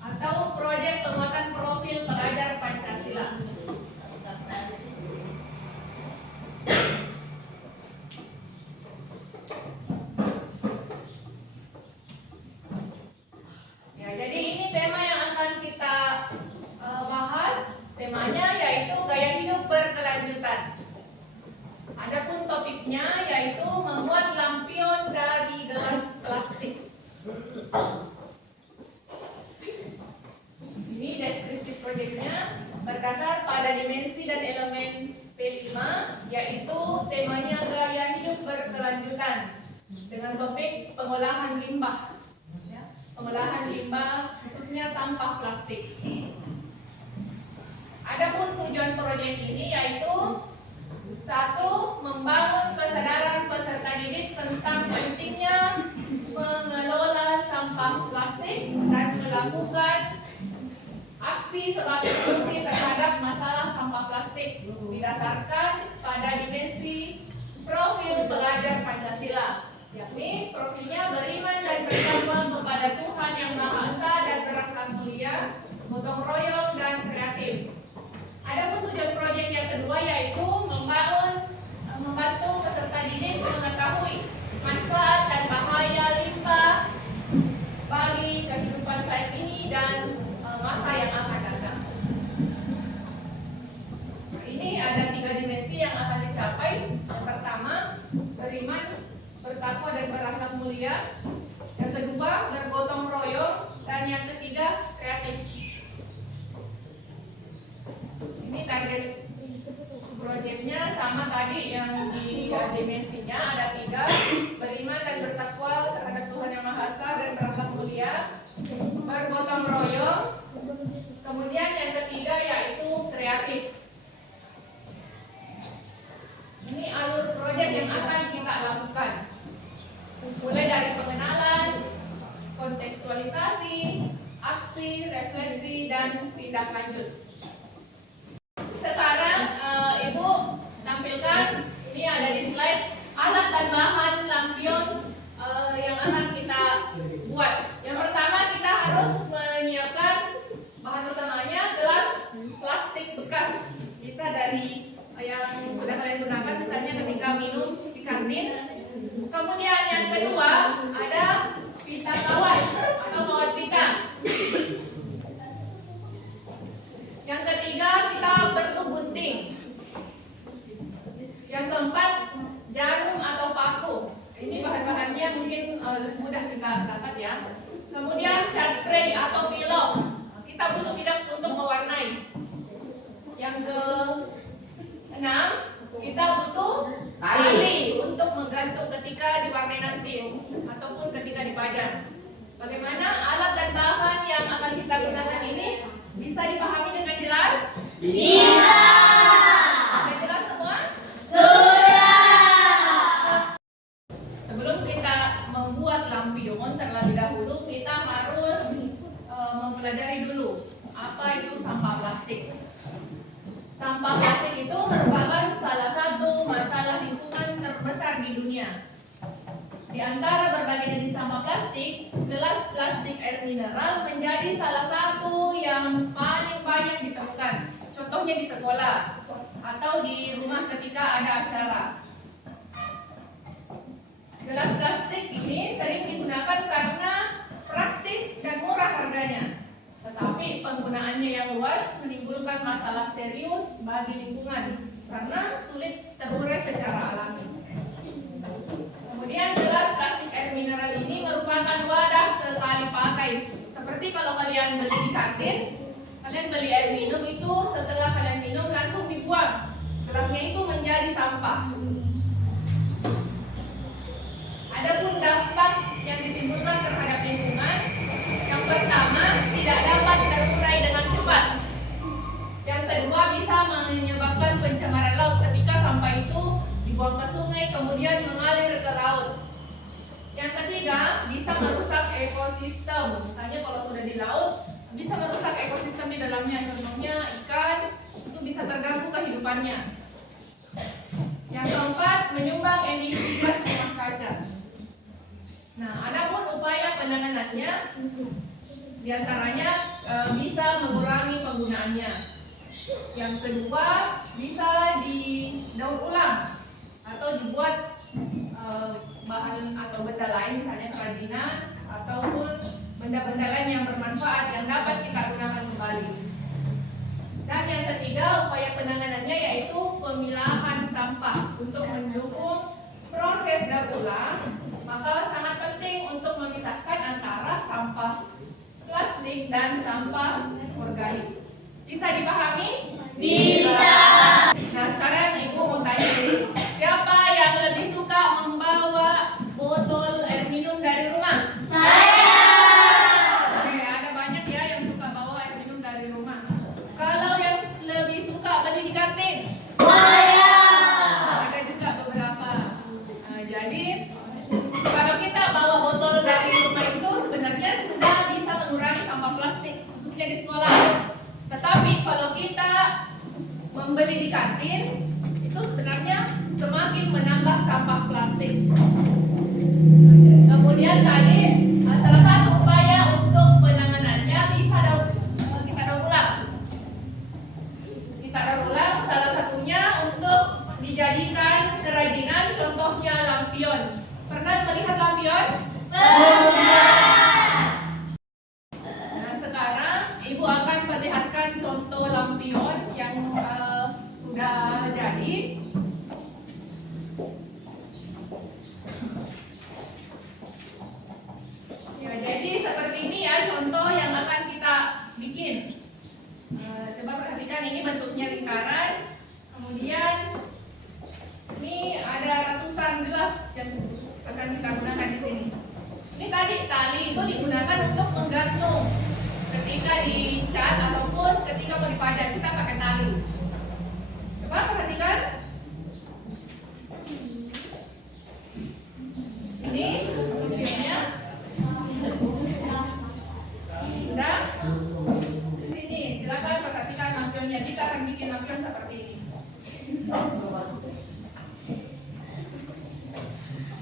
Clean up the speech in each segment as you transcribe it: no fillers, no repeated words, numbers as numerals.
atau proyek penguatan profil pelajar Pancasila. Ya, jadi ini tema yang akan kita bahas. Temanya yaitu gaya hidup berkelanjutan. Adapun topiknya yaitu membuat lampion dari gelas plastik. Ini deskripsi proyeknya berdasar pada dimensi dan elemen P5, yaitu temanya gaya hidup berkelanjutan dengan topik pengolahan limbah, ya, pengolahan limbah khususnya sampah plastik. Adapun tujuan proyek ini yaitu 1. Membangun kesadaran peserta didik tentang pentingnya mengelola sampah plastik dan melakukan aksi sebagai solusi terhadap masalah sampah plastik didasarkan pada dimensi profil pelajar Pancasila, yakni profilnya beriman dan bertakwa kepada Tuhan Yang Maha Esa dan berakhlak mulia, gotong royong dan kreatif. Adapun tujuan proyek yang kedua yaitu membantu peserta didik mengetahui manfaat dan bahaya limbah bagi kehidupan saat ini dan masa yang akan datang. Nah, ini ada 3 dimensi yang akan dicapai. Yang pertama, beriman, bertakwa dan berakhlak mulia. Yang kedua, bergotong royong. Dan yang ketiga, kreatif. Ini target proyeknya sama tadi yang di dimensinya ada 3, beriman dan bertakwa terhadap Tuhan Yang Maha Esa dan berakhlak mulia, bergotong royong, kemudian yang ketiga yaitu kreatif. Ini alur proyek yang akan kita lakukan, mulai dari pengenalan, kontekstualisasi, aksi, refleksi, dan tindak lanjut. Sekarang Ibu tampilkan, ini ada di slide, alat dan bahan lampion yang akan kita buat. Yang pertama kita harus menyiapkan bahan utamanya gelas plastik bekas, bisa dari yang sudah kalian gunakan misalnya ketika minum di kantin. Kemudian yang kedua ada pita kawat atau kawat pita. Yang ketiga kita perlu gunting. Yang keempat jarum atau paku. Ini bahan-bahannya mungkin mudah kita dapat ya. Kemudian cat spray atau pilox. Kita butuh pilox untuk mewarnai. Yang ke-6 kita butuh tali untuk menggantung ketika diwarnai nanti ataupun ketika dipajang. Bagaimana alat dan bahan yang akan kita gunakan ini bisa dipahami dengan jelas? Bisa. Sudah jelas semua? Sudah. Sebelum kita membuat lampion terlebih dahulu kita harus mempelajari dulu apa itu sampah plastik. Sampah plastik itu merupakan salah satu masalah lingkungan terbesar di dunia. Di antara berbagai jenis sampah plastik, gelas plastik air mineral menjadi salah satu yang paling banyak ditemukan. Contohnya di sekolah atau di rumah ketika ada acara. Gelas plastik ini sering digunakan karena praktis dan murah harganya. Tetapi penggunaannya yang luas menimbulkan masalah serius bagi lingkungan karena sulit terurai secara alami. Kemudian gelas plastik air mineral ini merupakan wadah sekali pakai. Seperti kalau kalian beli di kantin, kalian beli air minum itu setelah kalian minum langsung dibuang. Gelasnya itu menjadi sampah. Adapun dampak yang ditimbulkan terhadap lingkungan, yang pertama tidak dapat terurai dengan cepat. Yang kedua bisa menyebabkan pencemaran laut ketika sampah itu dibuang ke sungai kemudian mengalir ke laut. Yang ketiga bisa merusak ekosistem. Misalnya kalau sudah di laut bisa merusak ekosistem di dalamnya. Contohnya ikan itu bisa terganggu kehidupannya. Yang keempat menyumbang emisi gas rumah kaca. Nah, adapun upaya penanganannya diantaranya bisa mengurangi penggunaannya. Yang kedua, bisa didaur ulang atau dibuat bahan atau benda lain, misalnya kerajinan ataupun benda-benda lain yang bermanfaat yang dapat kita gunakan kembali. Dan yang ketiga, upaya penanganannya yaitu pemilahan sampah untuk mendukung proses daur ulang. Maka sangat penting untuk memisahkan antara sampah plastik dan sampah organik. Bisa dipahami? Bisa. Nah, sekarang Ibu mau tanya, siapa yang lebih suka membawa botol air minum dari rumah? Saya. Oke, ada banyak ya yang suka bawa air minum dari rumah. Kalau yang lebih suka beli di kantin? Saya. Ada juga beberapa. Nah, jadi kalau kita bawa botol dari rumah itu sebenarnya sudah bisa mengurangi sampah plastik, khususnya di sekolah. Tetapi kalau kita membeli di kantin, itu sebenarnya semakin menambah sampah plastik. Kemudian tadi salah satu upaya untuk penanganannya bisa kita daur ulang. Kita daur ulang salah satunya untuk dijadikan kerajinan, contohnya lampion. Pernah melihat lampion? Pernah. Nah, sekarang Ibu akan perlihatkan contoh lampion yang sudah jadi. Ya, jadi seperti ini ya contoh yang akan kita bikin. Coba perhatikan, ini bentuknya lingkaran. Kemudian ini ada ratusan gelas yang akan kita gunakan di sini. Ini tadi tali itu digunakan untuk menggantung. Ketika dicat ataupun ketika mau dipajang kita pakai tali. Coba perhatikan. Ini lampionnya. Sudah? Sini, silakan perhatikan lampionnya. Kita akan bikin lampion seperti ini.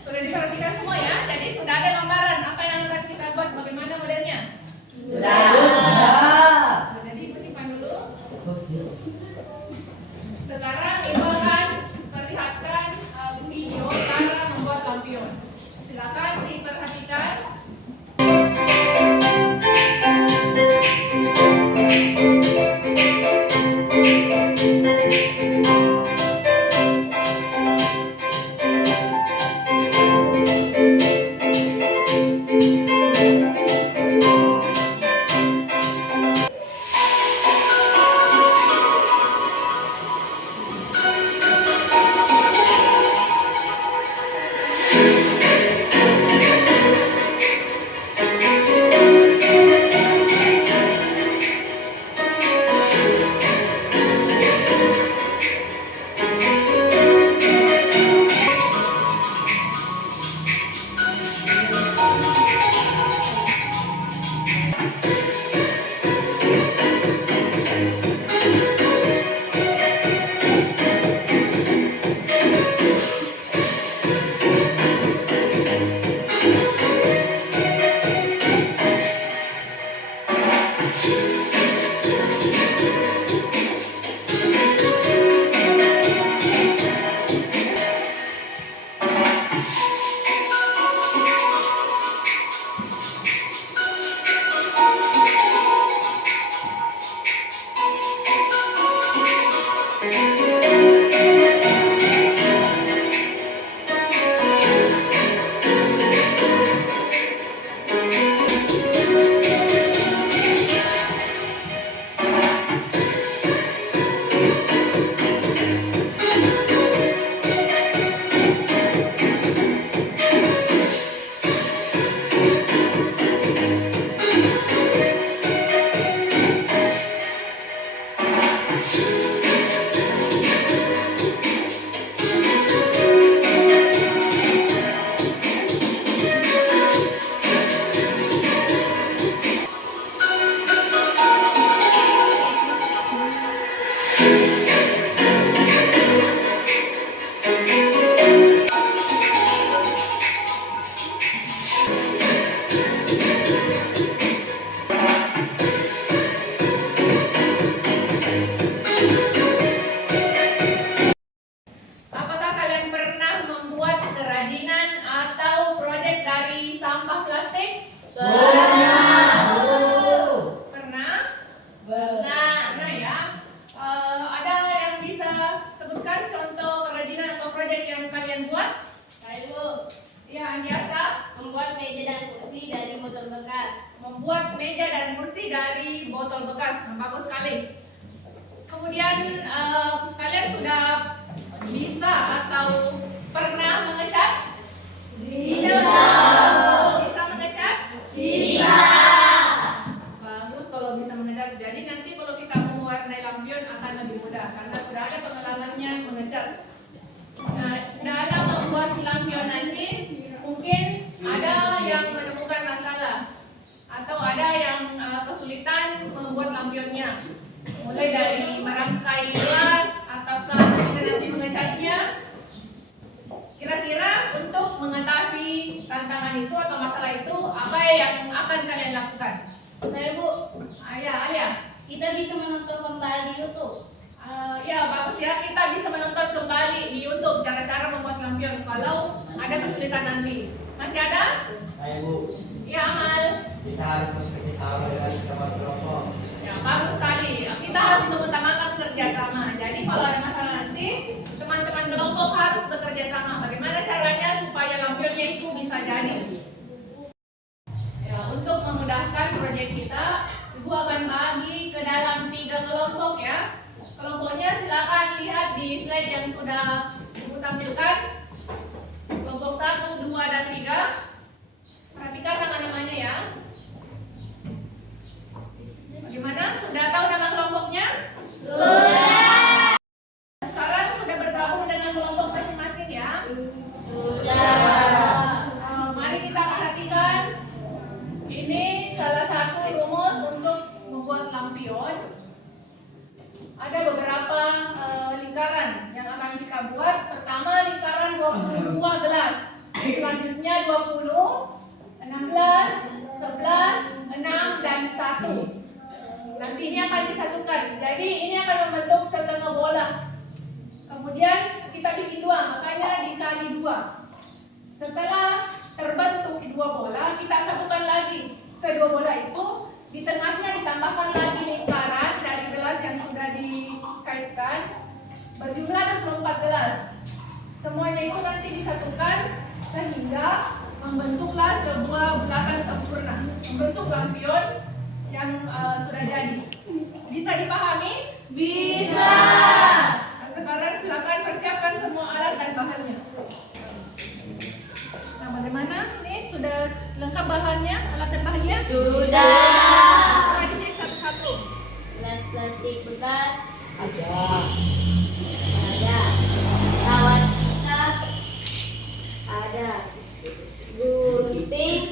Sudah diperhatikan semua ya? Jadi sudah ada gambaran apa yang akan kita buat, bagaimana modelnya? Sudah. Jadi Ibu simpan dulu. Sekarang Ibu akan perlihatkan video cara membuat lampion. Silakan diperhatikan. membuat meja dan kursi dari botol bekas. Bagus sekali. Kemudian kalian sudah bisa atau pernah mengecat? Bisa. Bisa mengecat? Bisa. Bagus kalau bisa mengecat. Jadi nanti kalau kita mau mewarnai lampion akan lebih mudah karena sudah ada pengalamannya mengecat. Nah, dalam membuat lampion nanti mungkin ada yang menemukan masalah atau ada yang kesulitan membuat lampionnya. Mulai dari merangkai gelas ataukah kita nanti mengecatnya. Kira-kira untuk mengatasi tantangan itu atau masalah itu apa yang akan kalian lakukan? Ibu, Ayah. kita bisa menonton kembali di YouTube. Ya bagus ya, kita bisa menonton kembali di YouTube cara-cara membuat lampion kalau ada kesulitan nanti. Masih ada? Saya Bu, Ya Amal. kita harus bekerja sama dengan teman kelompok. Ya bagus sekali. Kita harus mengutamakan kerjasama. Jadi kalau ada masalah nanti, teman-teman kelompok harus bekerja sama. Bagaimana caranya supaya lampionnya itu bisa jadi? Ya, untuk memudahkan proyek kita, Ibu akan bagi ke dalam 3 kelompok ya. Kelompoknya silakan lihat di slide yang sudah Ibu tampilkan. Kelompok 1, 2, dan 3. Perhatikan nama-namanya ya. Bagaimana? Sudah tahu nama kelompoknya? Sudah. Sekarang sudah bergabung dengan kelompok masing-masing ya. Sudah. Mari kita perhatikan. Ini salah satu rumus untuk membuat lampion. Ada beberapa lingkaran yang akan kita buat. Pertama lingkaran 22 gelas. Selanjutnya 20, 16, 11, 6, dan 1. Nanti ini akan disatukan. Jadi ini akan membentuk setengah bola. Kemudian kita bikin 2, makanya dikali 2. Setelah terbentuk 2 bola, kita satukan lagi. Kedua bola itu di tengahnya ditambahkan lagi lingkaran dari gelas yang sudah dikaitkan berjumlah 24 gelas. Semuanya itu nanti disatukan sehingga membentuklah sebuah bulatan sempurna, membentuk lampion yang sudah jadi. Bisa dipahami? Bisa. Nah, sekarang silakan persiapkan semua alat dan bahannya. Nah, bagaimana? Ini sudah lengkap bahannya, alat dan bahannya? Sudah. Coba dicek satu-satu. Gelas plastik bekas Ada. ada. Kawat kita ada. Gunting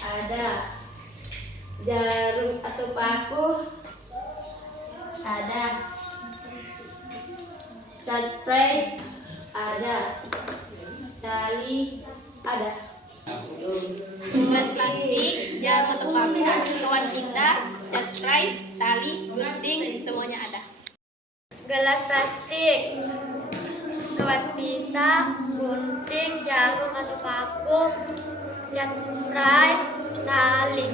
ada. Jarum atau paku ada. Cat spray ada. Tali ada. Gelas plastik, jarum atau paku, kawat kita, cat spray, tali, gunting, semuanya ada. Gelas plastik, kawat pita, gunting, jarum atau paku, cat spray, tali.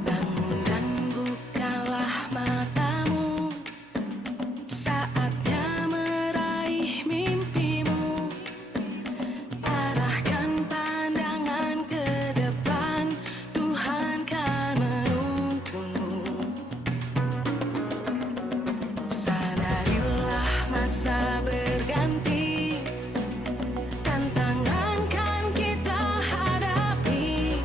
Bangun dan bukalah matamu, saatnya meraih mimpimu. Arahkan pandangan ke depan, Tuhan kan menuntunmu. Sadarilah masa berganti, tantangan kan kita hadapi.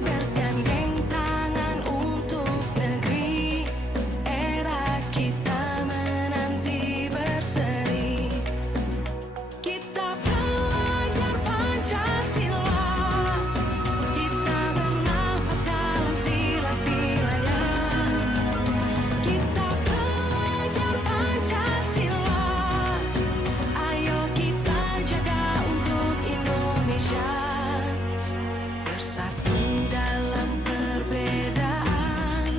Bergandeng tangan untuk negeri, era kita menanti berseri. Kita pelajar Pancasila, kita bernafas dalam sila-silanya. Kita pelajar Pancasila, ayo kita jaga untuk Indonesia. Bersatu dalam perbedaan,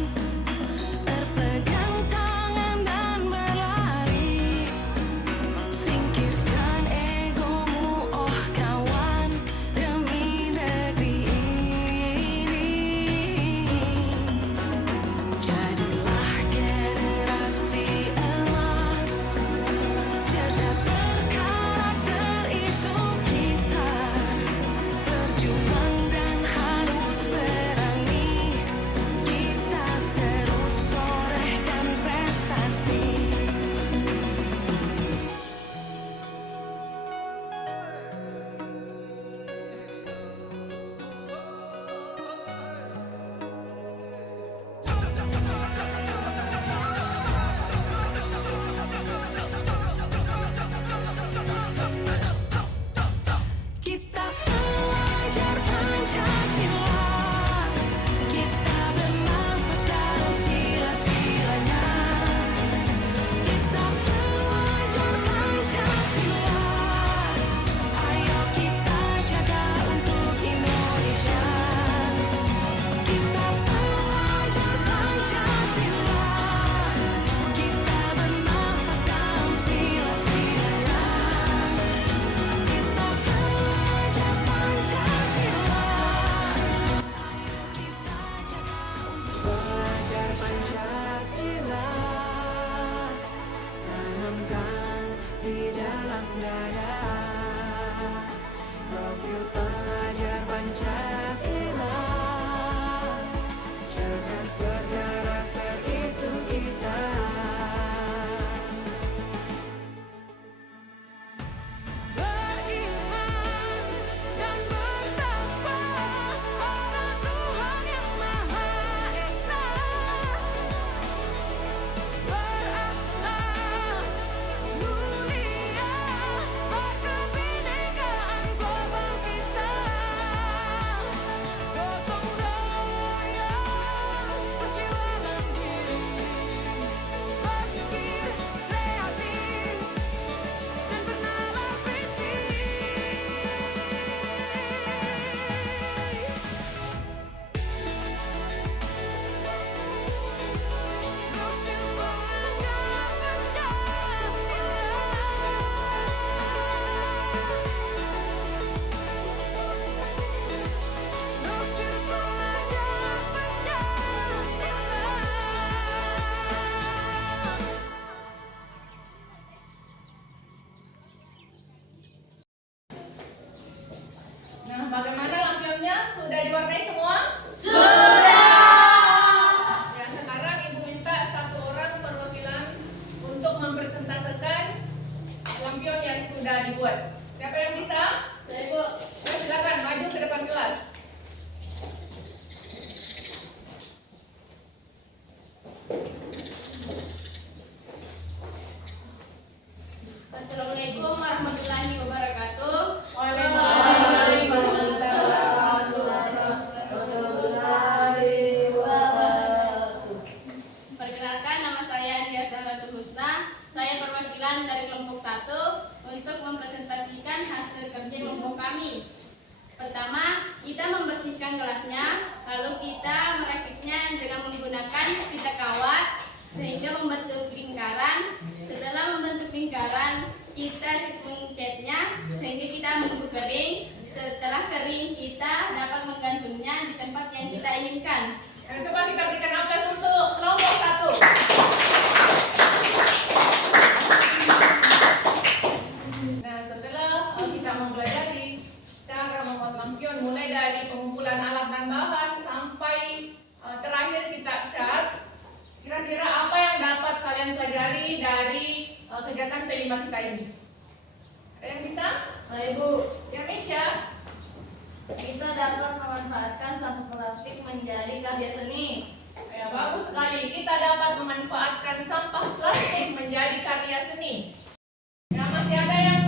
berpegang tangan dan berlari. Singkirkan egomu, oh kawan, demi negeri ini. merapikan kelasnya, lalu kita merakitnya dengan menggunakan pita kawat sehingga membentuk lingkaran. Setelah membentuk lingkaran, kita mengcatnya sehingga kita menunggu kering. Setelah kering, kita dapat menggantungnya di tempat yang kita inginkan. Coba kita berikan aplaus untuk kelompok 1. Nah, setelah kita mempelajari cara membuat lampion mulai dari pengumpulan alat dan bahan sampai terakhir kita cat, kira-kira apa yang dapat kalian pelajari dari kegiatan P5 kita ini? Ada yang bisa? Ayo Bu, Ya, Mesya? kita dapat memanfaatkan sampah plastik menjadi karya seni. Ya, bagus sekali. Kita dapat memanfaatkan sampah plastik menjadi karya seni. Ya, masih ada yang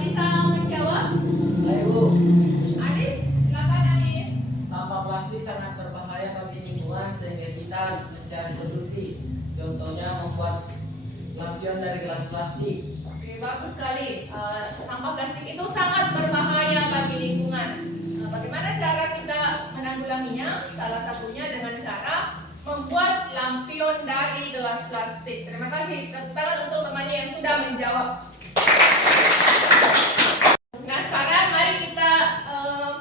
bisa menjawab? Ayo Bu, Alif, silakan Alif. sampah plastik sangat berbahaya bagi lingkungan sehingga kita harus mencari solusi. Contohnya membuat lampion dari gelas plastik. Oke, bagus sekali. Sampah plastik itu sangat berbahaya bagi lingkungan. Bagaimana cara kita menanggulanginya? Salah satunya dengan cara membuat lampion dari gelas plastik. Terima kasih. Tepuk tangan untuk temannya yang sudah menjawab. Nah, sekarang mari kita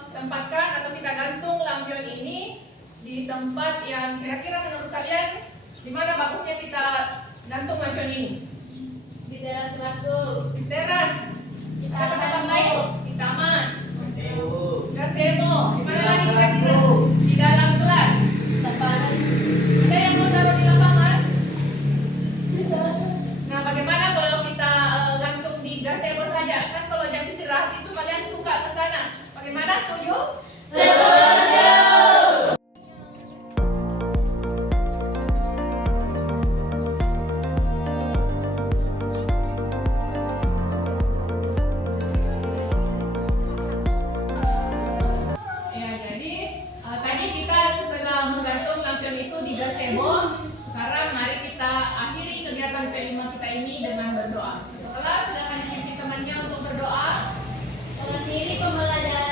tempatkan atau kita gantung lampion ini di tempat yang kira-kira menurut kalian di mana bagusnya kita gantung lampion ini? Di teras kelas Bu. Di teras. Kita ke tempat lain, di taman, Ayo Bu. gazebo. Di mana lagi kira-kira? Di dalam kelas. Lapangan. Ada yang mau taruh di lapangan? Nah, bagaimana kalau kita gantung di gazebo saja? Kan kalau jam istirahat itu kalian suka ke sana. Bagaimana, setuju? Ya, jadi tadi kita telah menggantung lampion itu di gazebo. Sekarang mari kita akhiri kegiatan P5 kita ini dengan berdoa. Setelah silakan dipimpin temannya untuk berdoa. Mengakhiri pembelajaran